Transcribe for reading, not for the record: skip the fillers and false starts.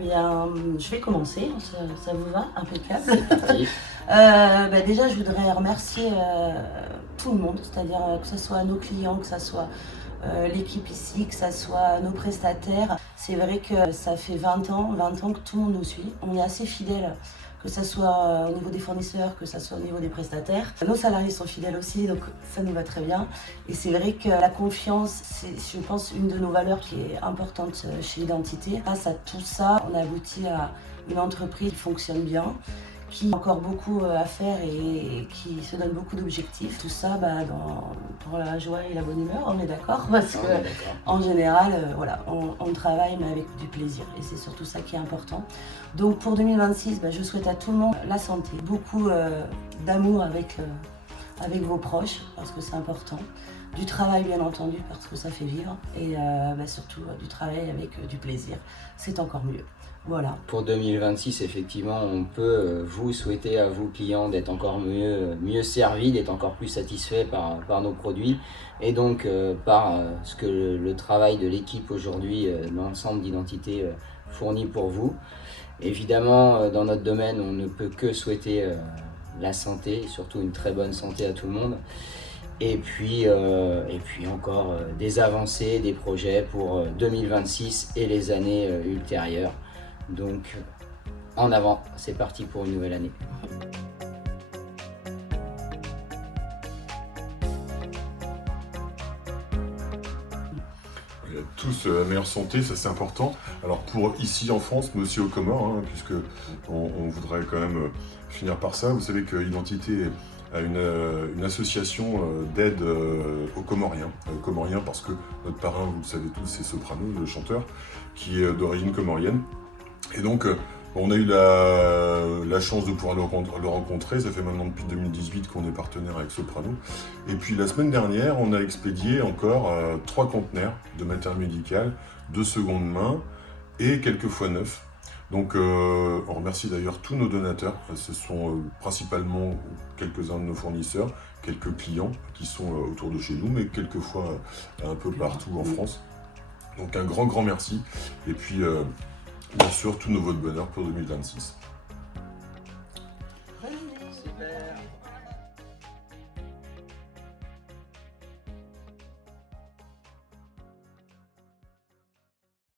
bien, je vais commencer, ça vous va? Impeccable. C'est parti. Déjà, je voudrais remercier tout le monde, c'est-à-dire que ce soit nos clients, que ce soit l'équipe ici, que ce soit nos prestataires. C'est vrai que ça fait 20 ans que tout le monde nous suit. On est assez fidèles, que ce soit au niveau des fournisseurs, que ce soit au niveau des prestataires. Nos salariés sont fidèles aussi, donc ça nous va très bien. Et c'est vrai que la confiance, c'est, je pense, une de nos valeurs qui est importante chez Identité. Grâce à tout ça, on a abouti à une entreprise qui fonctionne bien, qui a encore beaucoup à faire et qui se donne beaucoup d'objectifs. Tout ça dans la joie et la bonne humeur, on est d'accord? Parce On que est d'accord. en général, on travaille mais avec du plaisir et c'est surtout ça qui est important. Donc pour 2026, je souhaite à tout le monde la santé, beaucoup d'amour avec vos proches parce que c'est important, du travail bien entendu parce que ça fait vivre et surtout du travail avec du plaisir, c'est encore mieux. Voilà. Pour 2026, effectivement, on peut vous souhaiter à vous clients d'être encore mieux servis, d'être encore plus satisfaits par nos produits et donc par ce que le travail de l'équipe aujourd'hui, l'ensemble d'Identité fournit pour vous. Évidemment, dans notre domaine, on ne peut que souhaiter la santé, surtout une très bonne santé à tout le monde. Et puis encore des avancées, des projets pour 2026 et les années ultérieures. Donc en avant, c'est parti pour une nouvelle année. Tous la meilleure santé, ça c'est important. Alors pour ici en France, mais aussi aux Comores, puisque on voudrait quand même finir par ça. Vous savez que Identité a une association d'aide aux Comoriens. Comoriens parce que notre parrain, vous le savez tous, c'est Soprano, le chanteur, qui est d'origine comorienne. Et donc on a eu la chance de pouvoir le rencontrer. Ça fait maintenant depuis 2018 qu'on est partenaire avec Soprano. Et puis la semaine dernière, on a expédié encore 3 conteneurs de matériel médical, de seconde main et quelques fois neufs. Donc on remercie d'ailleurs tous nos donateurs. Ce sont principalement quelques-uns de nos fournisseurs, quelques clients qui sont autour de chez nous, mais quelquefois un peu partout en France. Donc un grand merci. Et puis bien sûr, tous nos voeux de bonheur pour 2026.